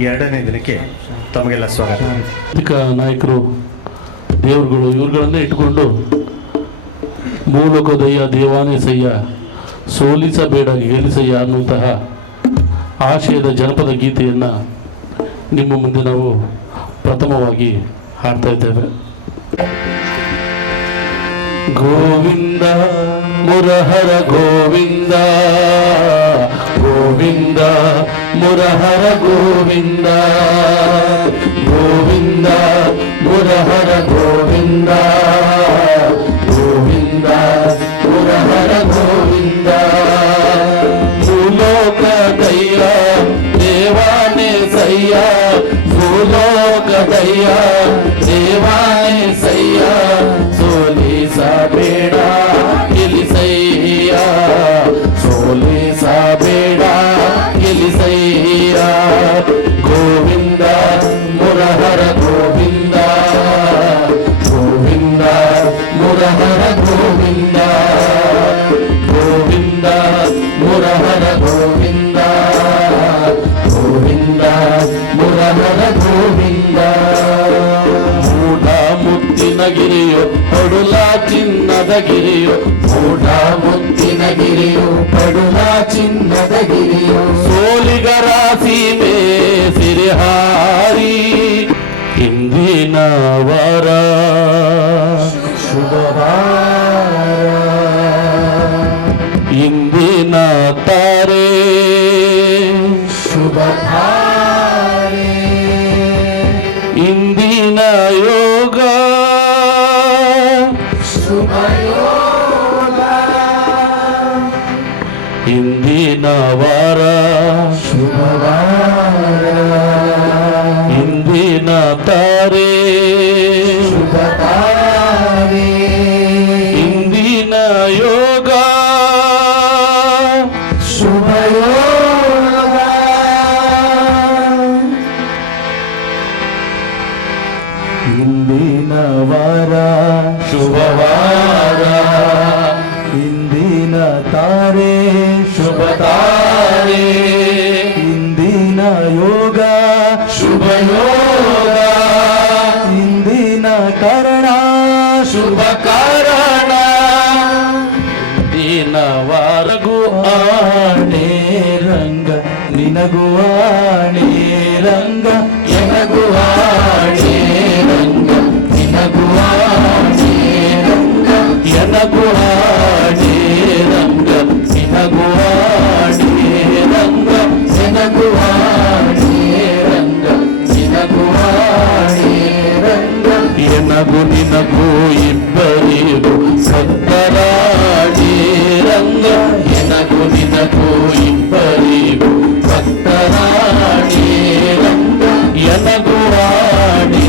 2ನೇ ದಿನಕ್ಕೆ ತಮಗೆಲ್ಲ ಸ್ವಾಗತ. ನಾಯಕರು ದೇವರುಗಳು ಇವ್ರುಗಳನ್ನೇ ಇಟ್ಕೊಂಡು ಮೂಲಕೋದಯ್ಯ ದೇವಾನೇಸಯ್ಯ ಸೋಲಿಸಬೇಡ ಗೆಲ್ಲಿಸಯ್ಯ ಅನ್ನುವಂತಹ ಆಶಯದ ಜನಪದ ಗೀತೆಯನ್ನು ನಿಮ್ಮ ಮುಂದೆ ನಾವು ಪ್ರಥಮವಾಗಿ ಹಾಡ್ತಾ ಇದ್ದೇವೆ. ಗೋವಿಂದ ಮುರಹರ ಗೋವಿಂದ ಗೋವಿಂದ ಮುರಹರ ಗೋವಿಂದ ಗೋವಿಂದ ಮುರಹರ ಗೋವಿಂದ ಗೋವಿಂದ ಮುರಹರ ಗೋವಿಂದ ಭೂಲೋಕದಯ್ಯ ದೇವಾನೇ ಸಯ್ಯ ಭೂಲೋಕದಯ್ಯ ದೇವಾನೇ ಸಯ್ಯ ಸೋಲಿಸಬೇಡ ಗೆಲ್ಲಿಸಯ್ಯ ಸೋಲಿಸಬೇಡ ಗೆಲ್ಲಿಸಯ್ಯ ಗೋವಿಂದ ಮುರಹರ ಗೋವಿಂದ ಗೋವಿಂದ ಮುರಹರ ಗೋವಿಂದ ಗೋವಿಂದ ಮುರಹರ ಗೋವಿಂದ ಗೋವಿಂದ ಮುರಹರ ಗೋವಿಂದ ಮೂಢ ಮುತ್ತಿನ ಗಿರಿಯೋ ಪಡುಲ ಚಿನ್ನದ ಗಿರಿಯೋ ಮೂಢ ಮುತ್ತಿನ ಗಿರಿಯೋ ಪಡುಲ ಚಿನ್ನದ ಗಿರಿಯೋ ಸೋಲಿಗರ ಸೀಮೆ ಸಿರಿಹಾರಿ ಇಂದಿನ ವಾರ ಶುಭವಾರ ಇಂದಿನ ತಾರೆ ಶುಭತಾರೆ ಇಂದಿನ ಯೋಗ ಶುಭಯೋಗ ಇಂದಿನ ವಾರ ಶುಭವಾರ ಇಂದಿನ ತಾರೆ ಶುಭತಾರೆ ಇಂದಿನ ಯೋಗ ಶುಭಯೋಗ ಇಂದಿನ ವಾರ ಶುಭವಾರ ಇಂದಿನ ತಾರೆ ಶುಭ ತಾರೆ ಇಂದಿನ ಯೋಗ ಶುಭಯೋಗ ಇಂದಿನ ಕಾರಣ ಶುಭ ಕಾರಣ ಇಂದಿನ ವಾರಗೂ ಆಣೆ ರಂಗ ನಿನಗೂ ಆಣೆ ರಂಗ ಎನಗೂ ಆಣೆ ರಂಗ ನಿನಗೂ ಆಣೆ ರಂಗ ಎನಗೂ ಆಣೆ ರಂಗ ನಿನಗೂ ಆಣೆ ರಂಗ ಎನಗೂ ಆಣೆ ರಂಗ ನಿನಗೂ ಆಣೆ ರಂಗ ಎನಗೂ ನಿನಗೂ ಇಬ್ಬರಿಗೂ ಭಕ್ತರಾಣೆ ರಂಗ ಎನಗೂ ನಿನಗೂ ಇಬ್ಬರಿಗೂ ಭಕ್ತರಾಣೆ ರಂಗ ಎನಗೂ ಆಣೆ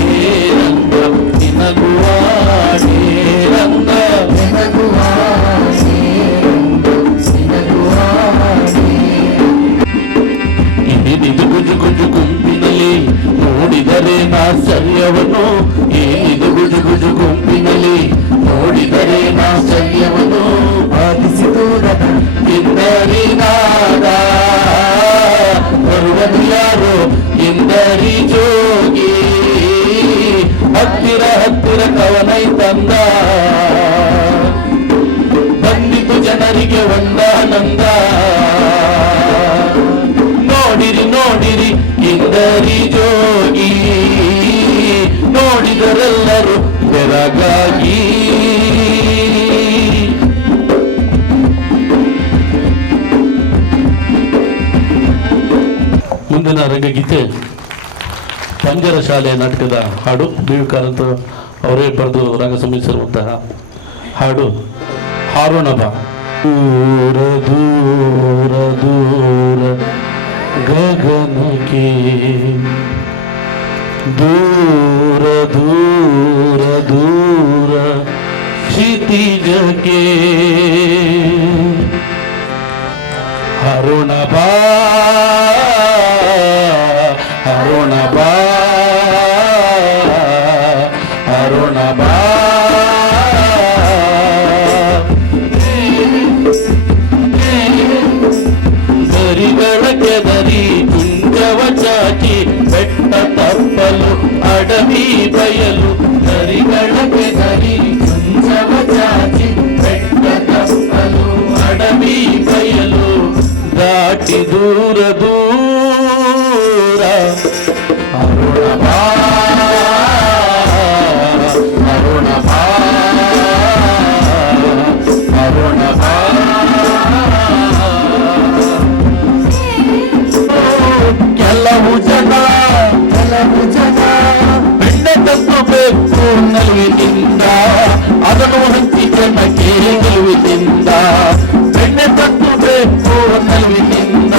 ರಂಗ ನಿನಗೂ ಆಣೆ ರಂಗ ಎನಗೂ ಆಣೆ ರಂಗ ನಿನಗೂ ಆಣೆ ಏನಿದು ಗುಜು ಗುಜು ಗುಂಪಿನಲ್ಲಿ ನೋಡಿದರೆ ನಾಶ್ಚರ್ಯವನ್ನು ಏನಿದು ಗುಜು ಗುಜು ಗುಂಪಿನಲ್ಲಿ ನೋಡಿದರೆ ನಾಶ್ಚರ್ಯವನ್ನು ಬಾಧಿಸಿತು ಇಂದರಿನಾದ ಬರುವುದು ಯಾರು ಇಂದರಿ ಜೋಗಿ ಹತ್ತಿರ ಹತ್ತಿರ ಕವನೈ ತಂದ ಬಂದಿತು ಜನರಿಗೆ ಒಂದಾನಂದ ನೋಡಿರಿ ನೋಡಿರಿ ಇಂದರಿ ಜೋಗಿ ನೋಡಿದರೆಲ್ಲರೂ ಬೆರಗಾಗಿ ಮುಂದಿನ ರಂಗಗೀತೆ ಪಂಜರ ಶಾಲೆ ನಾಟಕದ ಹಾಡು ಬಿ.ವಿ.ಕಾರಂತ ಅವರೇ ಬರೆದು ರಂಗ ಸಂಯೋಜಿಸಿರುವಂತಹ ಹಾಡು ಹಾರೋಣ ಬಾ. ದೂರ ದೂರ ದೂರ ಗಗನಕ್ಕೆ ದೂರ ದೂರ ದೂರ ಕ್ಷಿತಿಜಕ್ಕೆ ಹಾರೋಣ ಬಾ ಹಾರೋಣ ಬಾ ಹಾರೋಣ ಬಾ ದರಿಗಳ ಕೆದರಿ ಕುಂಜವ ಚಾಚಿ ತಪ್ಪಲು ಅಡವಿ ಬಯಲು ದರಿಗಳಕ್ಕೆ ದರಿ ಕುಂಚವ ಚಾಚಿ ಬೆಟ್ಟ ತಪ್ಪಲು ಅಡವಿ ಬಯಲು ದಾಟಿ ದೂರ ದೂರ ಅರುಣ ಬಾ ಅರುಣ ಬಾ ಅರುಣ ಬಾ ಕೆಲವು ಜನ ಬೆಣ್ಣೆ ತಪ್ಪಬೇಕು ನಲುವಿನಿಂದ ಅದನ್ನು ಹಂಚಿ ಜನಕ್ಕೆ ಗೆಲುವಿನಿಂದ ಬೆಣ್ಣೆ ತಪ್ಪಬೇಕು ನಲುವಿನಿಂದ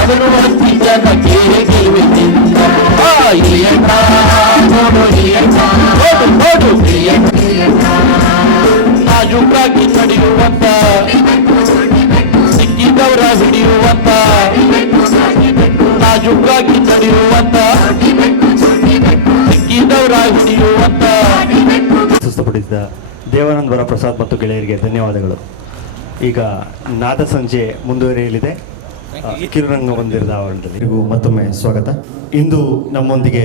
ಅದನ್ನು ಹಂಚಿ ಜನಕ್ಕೆ ಗೆಲುವಿನಿಂದ ನೋಡು ನಾಜುಕಾಗಿ ನಡೆಯುವಂತ ಸಿಕ್ಕಿದವರ ಹಿಡಿಯುವಂತ ನಾಜುಕಾಗಿ ನಡೆಯುವಂತ ಸಿಕ್ಕಿದವರ ಹಿಡಿಯುವಂತ ಪ್ರಸ್ತುತಪಡಿಸಿದ ದೇವಾನಂದ ವರ ಪ್ರಸಾದ್ ಮತ್ತು ಗೆಳೆಯರಿಗೆ ಧನ್ಯವಾದಗಳು. ಈಗ ನಾದ ಸಂಜೆ ಮುಂದುವರಿಯಲಿದೆ ಕಿರುರಂಗ ಮಂದಿರದ ಆವರಣದಲ್ಲಿ. ಮತ್ತೊಮ್ಮೆ ಸ್ವಾಗತ. ಇಂದು ನಮ್ಮೊಂದಿಗೆ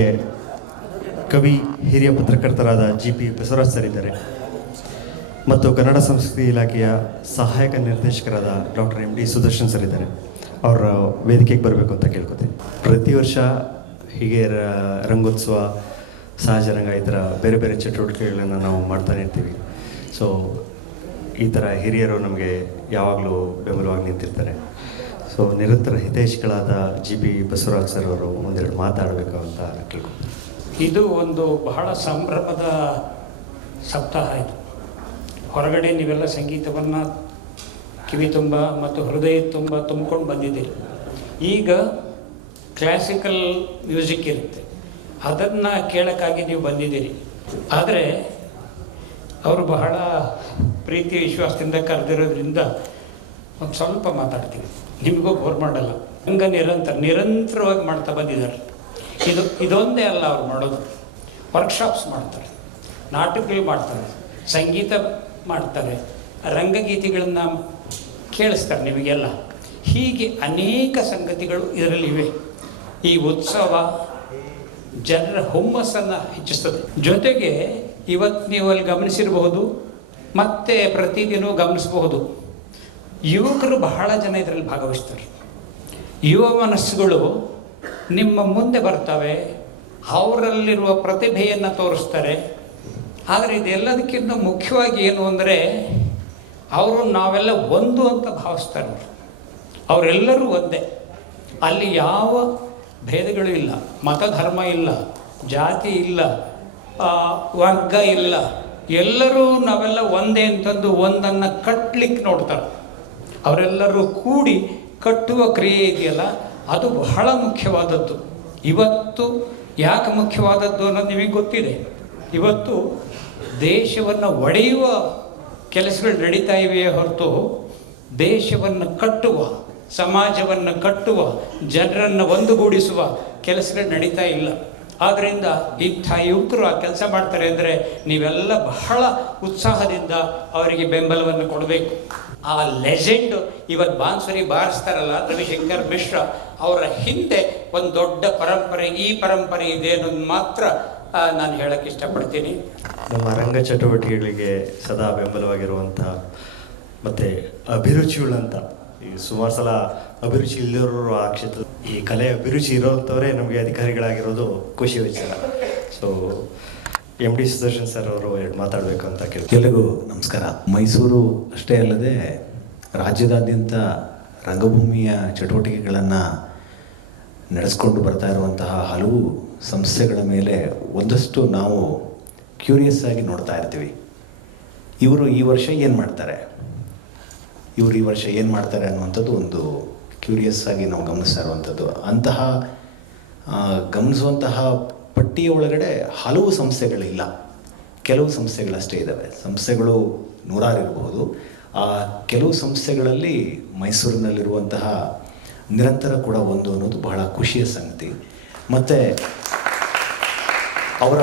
ಕವಿ, ಹಿರಿಯ ಪತ್ರಕರ್ತರಾದ GP ಬಸವರಾಜ್ ಸರ್ ಇದ್ದಾರೆ ಮತ್ತು ಕನ್ನಡ ಸಂಸ್ಕೃತಿ ಇಲಾಖೆಯ ಸಹಾಯಕ ನಿರ್ದೇಶಕರಾದ ಡಾಕ್ಟರ್ MD ಸುದರ್ಶನ್ ಸರ್ ಇದ್ದಾರೆ. ಅವರ ವೇದಿಕೆಗೆ ಬರಬೇಕು ಅಂತ ಕೇಳ್ಕೊತೀನಿ. ಪ್ರತಿ ವರ್ಷ ಹೀಗೆ ರಂಗೋತ್ಸವ, ಸಹಜರಂಗ ಈ ಥರ ಬೇರೆ ಬೇರೆ ಚಟುವಟಿಕೆಗಳನ್ನು ನಾವು ಮಾಡ್ತಾನೆ ಇರ್ತೀವಿ. ಸೊ ಈ ಥರ ಹಿರಿಯರು ನಮಗೆ ಯಾವಾಗಲೂ ಬೆಂಬಲವಾಗಿ ನಿಂತಿರ್ತಾರೆ. ಸೊ ನಿರಂತರ ಹಿತೈಷಿಗಳಾದ GP ಬಸವರಾಜ್ ಸರ್ ಅವರು ಒಂದೆರಡು ಮಾತಾಡಬೇಕು ಅಂತ ಕೇಳ್ಕೊತೀನಿ. ಇದು ಒಂದು ಬಹಳ ಸಂಭ್ರಮದ ಸಪ್ತಾಹ. ಇದು ಹೊರಗಡೆ ನೀವೆಲ್ಲ ಸಂಗೀತವನ್ನು ಕಿವಿ ತುಂಬ ಮತ್ತು ಹೃದಯ ತುಂಬ ತುಂಬಿಕೊಂಡು ಬಂದಿದ್ದೀರಿ. ಈಗ ಕ್ಲಾಸಿಕಲ್ ಮ್ಯೂಸಿಕ್ ಇರುತ್ತೆ, ಅದನ್ನು ಕೇಳೋಕ್ಕಾಗಿ ನೀವು ಬಂದಿದ್ದೀರಿ. ಆದರೆ ಅವರು ಬಹಳ ಪ್ರೀತಿ ವಿಶ್ವಾಸದಿಂದ ಕರೆದಿರೋದ್ರಿಂದ ಒಂದು ಸ್ವಲ್ಪ ಮಾತಾಡ್ತೀವಿ. ನಿಮಗೂ ಬೋರ್ ಮಾಡಲ್ಲ. ಹಂಗೆ ನಿರಂತರವಾಗಿ ಮಾಡ್ತಾ ಬಂದಿದ್ದಾರೆ. ಇದೊಂದೇ ಅಲ್ಲ ಅವ್ರು ಮಾಡೋದು. ವರ್ಕ್ಶಾಪ್ಸ್ ಮಾಡ್ತಾರೆ, ನಾಟಕಗಳು ಮಾಡ್ತಾರೆ, ಸಂಗೀತ ಮಾಡ್ತಾರೆ, ರಂಗಗೀತೆಗಳನ್ನು ಕೇಳಿಸ್ತಾರೆ ನಿಮಗೆಲ್ಲ. ಹೀಗೆ ಅನೇಕ ಸಂಗತಿಗಳು ಇದರಲ್ಲಿವೆ. ಈ ಉತ್ಸವ ಜನರ ಹುಮ್ಮಸ್ಸನ್ನು ಹೆಚ್ಚಿಸ್ತದೆ. ಜೊತೆಗೆ ಇವತ್ತು ನೀವು ಅಲ್ಲಿ ಗಮನಿಸಿರಬಹುದು, ಮತ್ತೆ ಪ್ರತಿದಿನ ಗಮನಿಸಬಹುದು, ಯುವಕರು ಬಹಳ ಜನ ಇದರಲ್ಲಿ ಭಾಗವಹಿಸ್ತಾರೆ. ಯುವ ಮನಸ್ಸುಗಳು ನಿಮ್ಮ ಮುಂದೆ ಬರ್ತವೆ, ಅವರಲ್ಲಿರುವ ಪ್ರತಿಭೆಯನ್ನು ತೋರಿಸ್ತಾರೆ. ಆದರೆ ಇದೆಲ್ಲದಕ್ಕಿಂತ ಮುಖ್ಯವಾಗಿ ಏನು ಅಂದರೆ, ಅವರು ನಾವೆಲ್ಲ ಒಂದು ಅಂತ ಭಾವಿಸ್ತಾರೆ. ಅವರೆಲ್ಲರೂ ಒಂದೇ. ಅಲ್ಲಿ ಯಾವ ಭೇದಗಳು ಇಲ್ಲ, ಮತ ಧರ್ಮ ಇಲ್ಲ, ಜಾತಿ ಇಲ್ಲ, ವರ್ಗ ಇಲ್ಲ. ಎಲ್ಲರೂ ನಾವೆಲ್ಲ ಒಂದೇ ಅಂತಂದು ಒಂದನ್ನು ಕಟ್ಟಲಿಕ್ಕೆ ನೋಡ್ತಾರೆ. ಅವರೆಲ್ಲರೂ ಕೂಡಿ ಕಟ್ಟುವ ಕ್ರಿಯೆ ಇದೆಯಲ್ಲ, ಅದು ಬಹಳ ಮುಖ್ಯವಾದದ್ದು. ಇವತ್ತು ಯಾಕೆ ಮುಖ್ಯವಾದದ್ದು ಅನ್ನೋದು ನಿಮಗೆ ಗೊತ್ತಿದೆ. ಇವತ್ತು ದೇಶವನ್ನು ಒಡೆಯುವ ಕೆಲಸಗಳು ನಡೀತಾ ಇವೆಯೇ ಹೊರತು ದೇಶವನ್ನು ಕಟ್ಟುವ, ಸಮಾಜವನ್ನು ಕಟ್ಟುವ, ಜನರನ್ನು ಒಂದುಗೂಡಿಸುವ ಕೆಲಸಗಳು ನಡೀತಾ ಇಲ್ಲ. ಆದ್ದರಿಂದ ಇಂಥ ಯುವಕರು ಆ ಕೆಲಸ ಮಾಡ್ತಾರೆ ಅಂದರೆ ನೀವೆಲ್ಲ ಬಹಳ ಉತ್ಸಾಹದಿಂದ ಅವರಿಗೆ ಬೆಂಬಲವನ್ನು ಕೊಡಬೇಕು. ಆ ಲೆಜೆಂಡ್ ಇವತ್ತು ಬಾನ್ಸರಿ ಬಾರಿಸ್ತಾರಲ್ಲ, ರವಿಶಂಕರ್ ಮಿಶ್ರಾ, ಅವರ ಹಿಂದೆ ಒಂದು ದೊಡ್ಡ ಪರಂಪರೆ, ಈ ಪರಂಪರೆ ಇದೆ ಅನ್ನೋದು ಮಾತ್ರ ನಾನು ಹೇಳಕ್ಕೆ ಇಷ್ಟಪಡ್ತೀನಿ. ನಮ್ಮ ರಂಗ ಚಟುವಟಿಕೆಗಳಿಗೆ ಸದಾ ಬೆಂಬಲವಾಗಿರುವಂತಹ ಮತ್ತು ಅಭಿರುಚಿಯುಳ್ಳಂಥ, ಈ ಸುಮಾರು ಸಲ ಅಭಿರುಚಿ ಇಲ್ಲದವರು ಆ ಕ್ಷೇತ್ರ, ಈ ಕಲೆ ಅಭಿರುಚಿ ಇರೋಂಥವರೇ ನಮಗೆ ಅಧಿಕಾರಿಗಳಾಗಿರೋದು ಖುಷಿ ವಿಚಾರ. ಸೊ MD ಸುದರ್ಶನ್ ಸರ್ ಅವರು ಎರಡು ಮಾತಾಡಬೇಕು ಅಂತ ಕೇಳ್ತೀನಿ. ಎಲ್ಲರಿಗೂ ನಮಸ್ಕಾರ. ಮೈಸೂರು ಅಷ್ಟೇ ಅಲ್ಲದೆ ರಾಜ್ಯದಾದ್ಯಂತ ರಂಗಭೂಮಿಯ ಚಟುವಟಿಕೆಗಳನ್ನು ನಡೆಸ್ಕೊಂಡು ಬರ್ತಾ ಇರುವಂತಹ ಹಲವು ಸಂಸ್ಥೆಗಳ ಮೇಲೆ ಒಂದಷ್ಟು ನಾವು ಕ್ಯೂರಿಯಸ್ ಆಗಿ ನೋಡ್ತಾ ಇರ್ತೀವಿ. ಇವರು ಈ ವರ್ಷ ಏನು ಮಾಡ್ತಾರೆ, ಇವರು ಈ ವರ್ಷ ಏನು ಮಾಡ್ತಾರೆ ಅನ್ನುವಂಥದ್ದು ಒಂದು ಕ್ಯೂರಿಯಸ್ ಆಗಿ ನಾವು ಗಮನಿಸ್ತಾ ಇರುವಂಥದ್ದು. ಅಂತಹ ಗಮನಿಸುವಂತಹ ಪಟ್ಟಿಯ ಒಳಗಡೆ ಹಲವು ಸಂಸ್ಥೆಗಳಿಲ್ಲ, ಕೆಲವು ಸಂಸ್ಥೆಗಳಷ್ಟೇ ಇದ್ದಾವೆ. ಸಂಸ್ಥೆಗಳು ನೂರಾರು ಇರಬಹುದು. ಆ ಕೆಲವು ಸಂಸ್ಥೆಗಳಲ್ಲಿ ಮೈಸೂರಿನಲ್ಲಿರುವಂತಹ ನಿರಂತರ ಕೂಡ ಒಂದು ಅನ್ನೋದು ಬಹಳ ಖುಷಿಯ ಸಂಗತಿ. ಮತ್ತು ಅವರ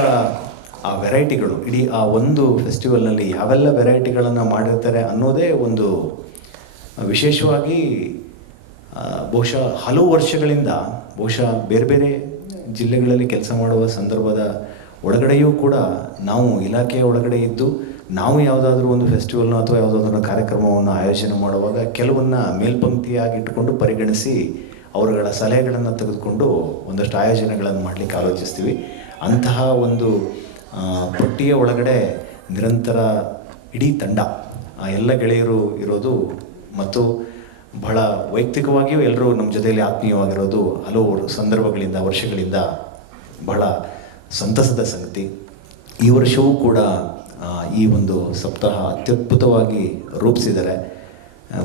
ಆ ವೆರೈಟಿಗಳು, ಇಡೀ ಆ ಒಂದು ಫೆಸ್ಟಿವಲ್ನಲ್ಲಿ ಯಾವೆಲ್ಲ ವೆರೈಟಿಗಳನ್ನು ಮಾಡಿರ್ತಾರೆ ಅನ್ನೋದೇ ಒಂದು ವಿಶೇಷವಾಗಿ ಬಹುಶಃ ಹಲವು ವರ್ಷಗಳಿಂದ ಬಹುಶಃ ಬೇರೆ ಬೇರೆ ಜಿಲ್ಲೆಗಳಲ್ಲಿ ಕೆಲಸ ಮಾಡುವ ಸಂದರ್ಭದ ಒಳಗಡೆಯೂ ಕೂಡ ನಾವು ಇಲಾಖೆಯ ಒಳಗಡೆ ಇದ್ದು ನಾವು ಯಾವುದಾದ್ರೂ ಒಂದು ಫೆಸ್ಟಿವಲ್ನ ಅಥವಾ ಯಾವುದಾದ್ರೂ ಕಾರ್ಯಕ್ರಮವನ್ನು ಆಯೋಜನೆ ಮಾಡುವಾಗ ಕೆಲವನ್ನ ಮೇಲ್ಪಂಕ್ತಿಯಾಗಿ ಇಟ್ಟುಕೊಂಡು ಪರಿಗಣಿಸಿ ಅವರುಗಳ ಸಲಹೆಗಳನ್ನು ತೆಗೆದುಕೊಂಡು ಒಂದಷ್ಟು ಆಯೋಜನೆಗಳನ್ನು ಮಾಡಲಿಕ್ಕೆ ಆಲೋಚಿಸ್ತೀವಿ. ಅಂತಹ ಒಂದು ಪಟ್ಟಿಯ ಒಳಗಡೆ ನಿರಂತರ ಇಡೀ ತಂಡ ಎಲ್ಲ ಗೆಳೆಯರು ಇರೋದು ಮತ್ತು ಬಹಳ ವೈಯಕ್ತಿಕವಾಗಿಯೂ ಎಲ್ಲರೂ ನಮ್ಮ ಜೊತೆಯಲ್ಲಿ ಆತ್ಮೀಯವಾಗಿರೋದು ಹಲವು ಸಂದರ್ಭಗಳಿಂದ ವರ್ಷಗಳಿಂದ ಬಹಳ ಸಂತಸದ ಸಂಗತಿ. ಈ ವರ್ಷವೂ ಕೂಡ ಈ ಒಂದು ಸಪ್ತಾಹ ಅತ್ಯದ್ಭುತವಾಗಿ ರೂಪಿಸಿದ್ದಾರೆ.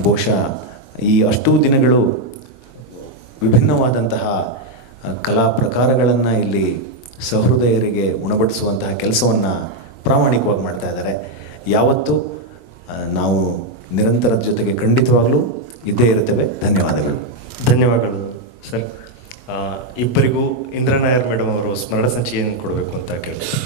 ಬಹುಶಃ ಈ ಅಷ್ಟೂ ದಿನಗಳು ವಿಭಿನ್ನವಾದಂತಹ ಕಲಾ ಪ್ರಕಾರಗಳನ್ನು ಇಲ್ಲಿ ಸಹೃದಯರಿಗೆ ಉಣಬಡಿಸುವಂತಹ ಕೆಲಸವನ್ನು ಪ್ರಾಮಾಣಿಕವಾಗಿ ಮಾಡ್ತಾ ಇದ್ದಾರೆ. ಯಾವತ್ತೂ ನಾವು ನಿರಂತರದ ಜೊತೆಗೆ ಖಂಡಿತವಾಗಲೂ ಇದ್ದೇ ಇರುತ್ತೇವೆ. ಧನ್ಯವಾದಗಳು. ಧನ್ಯವಾದಗಳು ಸರ್. ಇಬ್ಬರಿಗೂ ಇಂದ್ರ ನಾಯರ್ ಮೇಡಮ್ ಅವರು ಸ್ಮರಣ ಸಂಚಿಕೆಯನ್ನು ಕೊಡಬೇಕು ಅಂತ ಕೇಳ್ತಾರೆ.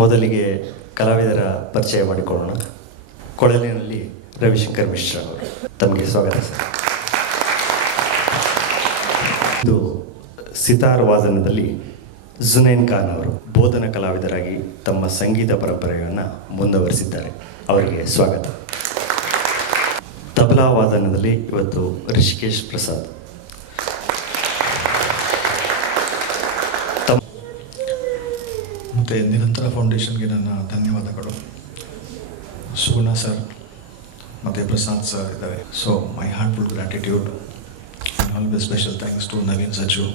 ಮೊದಲಿಗೆ ಕಲಾವಿದರ ಪರಿಚಯ ಮಾಡಿಕೊಳ್ಳೋಣ. ಕೊಳಲಿನಲ್ಲಿ ರವಿಶಂಕರ್ ಮಿಶ್ರಾ ಅವರು, ತಮಗೆ ಸ್ವಾಗತ ಸರ್. ಇದು ಸಿತಾರ್ ವಾದನದಲ್ಲಿ ಜುನೈನ್ ಖಾನ್ ಅವರು ಬೋಧನಾ ಕಲಾವಿದರಾಗಿ ತಮ್ಮ ಸಂಗೀತ ಪರಂಪರೆಯನ್ನು ಮುಂದುವರಿಸಿದ್ದಾರೆ. ಅವರಿಗೆ ಸ್ವಾಗತ. ತಬಲಾ ವಾದನದಲ್ಲಿ ಇವತ್ತು ರಿಷಿಕೇಶ್ ಪ್ರಸಾದ್. ಮತ್ತು ನಿರಂತರ ಫೌಂಡೇಶನ್ಗೆ ನನ್ನ ಧನ್ಯವಾದಗಳು. ಸುಗುಣ ಸರ್ ಮತ್ತು ಪ್ರಸಾದ್ ಸರ್ ಇದ್ದಾರೆ. So my heartful gratitude and always special thanks to Naveen Sajju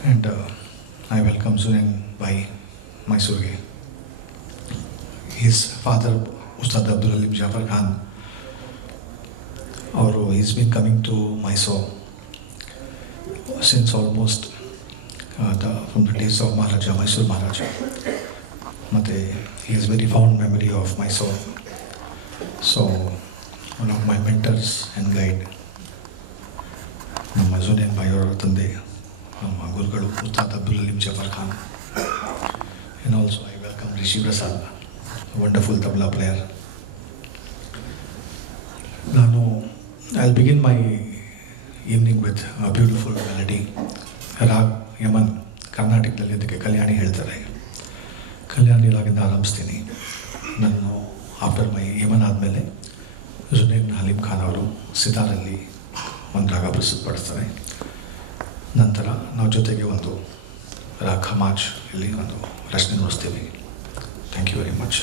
and I welcome Sunain ಬೈ ಮೈಸೂರಿಗೆ. ಹಿಸ್ ಫಾದರ್ ಉಸ್ತಾದ್ ಅಬ್ದುಲ್ ಹಲೀಮ್ ಜಾಫರ್ ಖಾನ್ ಅವರು is been coming to Mysore since almost from the days of Maharaja, Mysore Maharaja. But he has very fond memory of Mysore. So one of my mentors and guide, ನಮ್ಮ ಜುನೇನ್ ಬಾಯಿ ಅವರ ತಂದೆ, ನಮ್ಮ ಗುರುಗಳು Ustad Abdul Halim Jafar Khan. And also I welcome Rishi Prasad, a wonderful tabla player. I'll begin my evening with a beautiful melody. Raag Yaman, ಕರ್ನಾಟಕದಲ್ಲಿ ಅದಕ್ಕೆ ಕಲ್ಯಾಣಿ ಹೇಳ್ತಾರೆ. ಕಲ್ಯಾಣಿ ರಾಗಿಂದ ಆರಂಭಿಸ್ತೀನಿ. ನಾನು ಆಫ್ಟರ್ ಮೈ ಯಮನ್ ಆದಮೇಲೆ ಜುನೇನ್ ಹಲೀಮ್ ಖಾನ್ ಅವರು ಸಿತಾರಲ್ಲಿ ಒಂದು ರಾಗ ಪ್ರಸ್ತುತಪಡಿಸ್ತಾರೆ. ನಂತರ ನಾವು ಜೊತೆಗೆ ಒಂದು ರಾಗ್ ಖಮಾಜ್ ಇಲ್ಲಿ ಒಂದು ರಚನೆ ನೋಡಿಸ್ತೀವಿ. Thank you very much.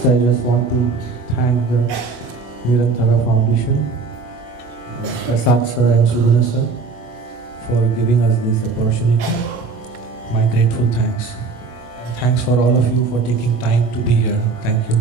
First, I just want to thank the Nirantara Foundation, Prasad sir and Subhana sir for giving us this opportunity. My grateful thanks. Thanks for all of you for taking time to be here. Thank you.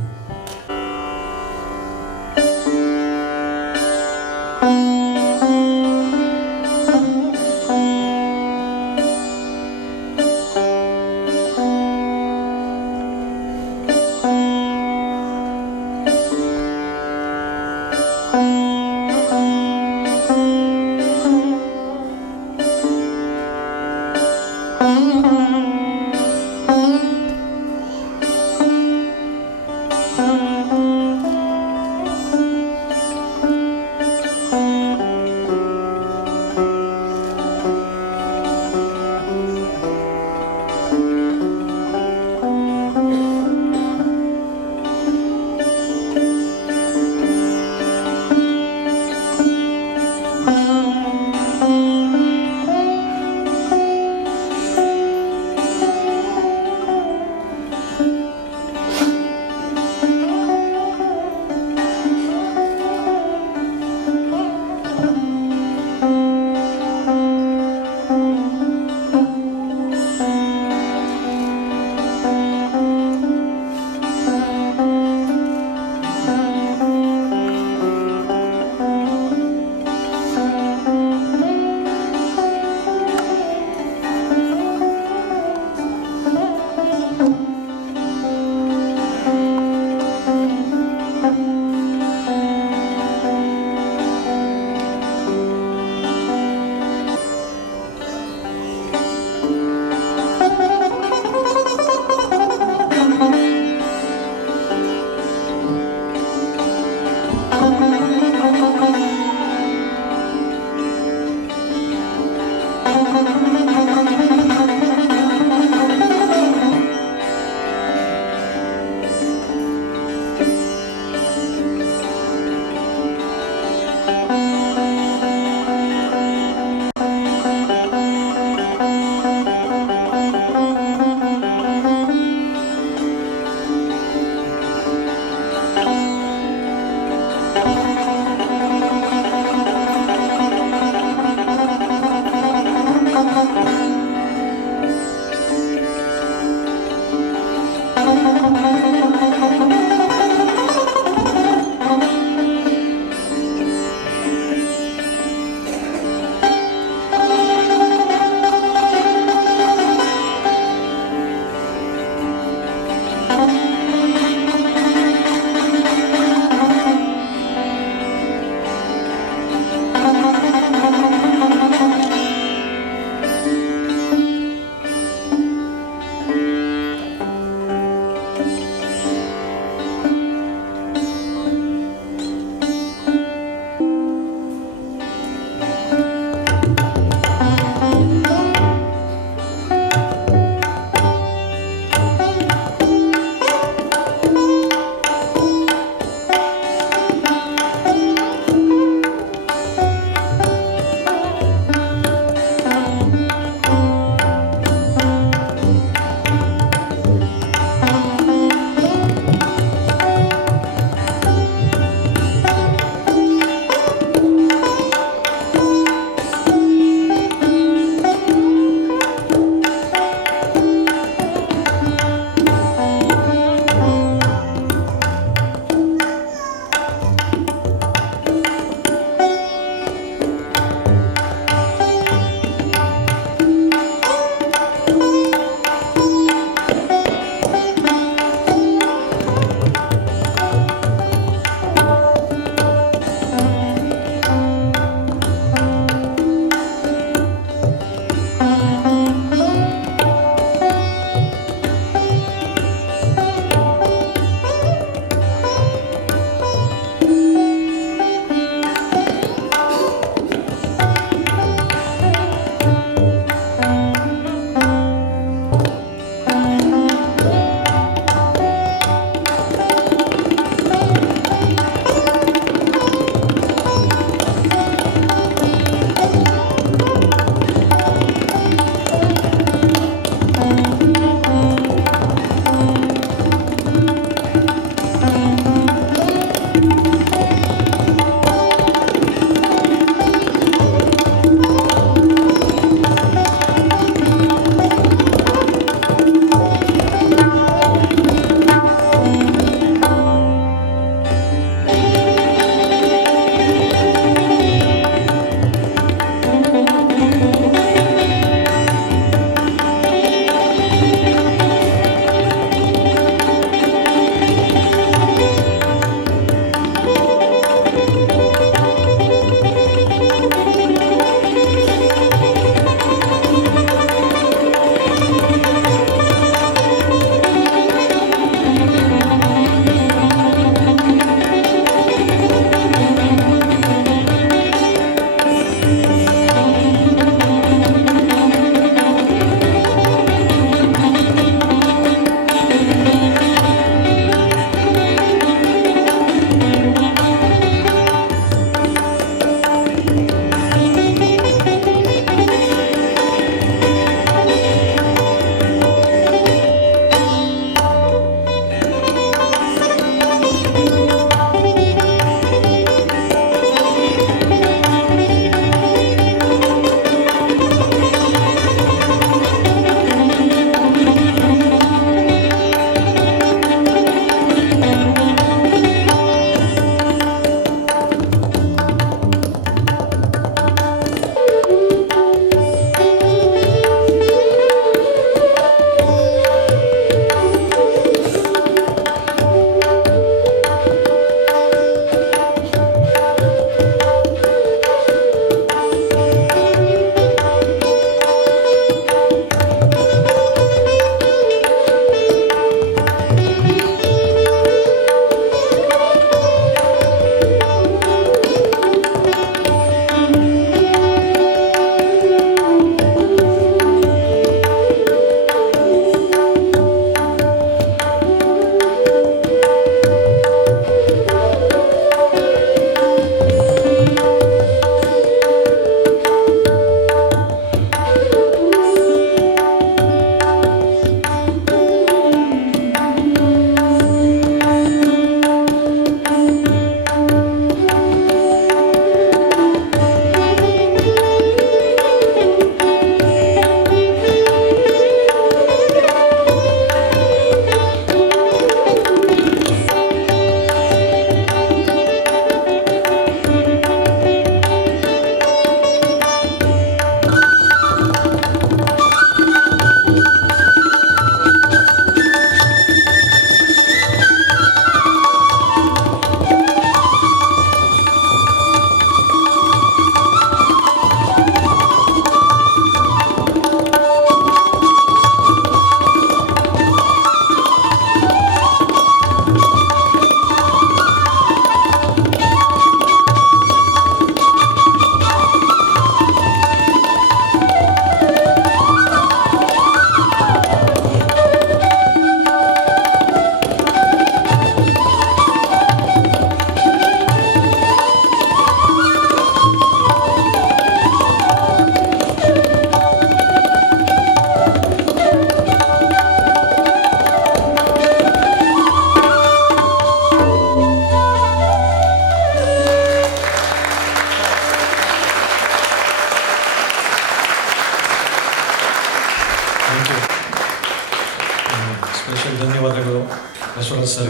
Basavaraj sir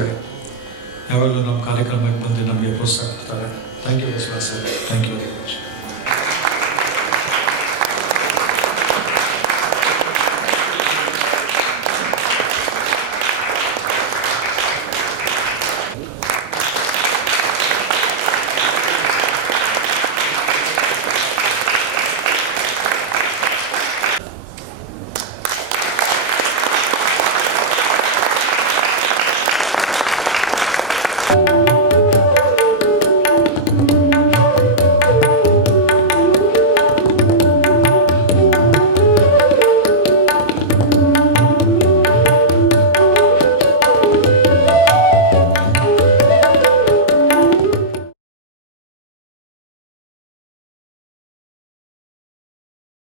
ಯಾವಾಗಲೂ ನಮ್ಮ ಕಾರ್ಯಕ್ರಮಕ್ಕೆ ಬಂದು ನಮಗೆ ಪ್ರೋತ್ಸಾಹ ಕೊಡ್ತಾರೆ. Thank you Basavaraj sir, thank you very much.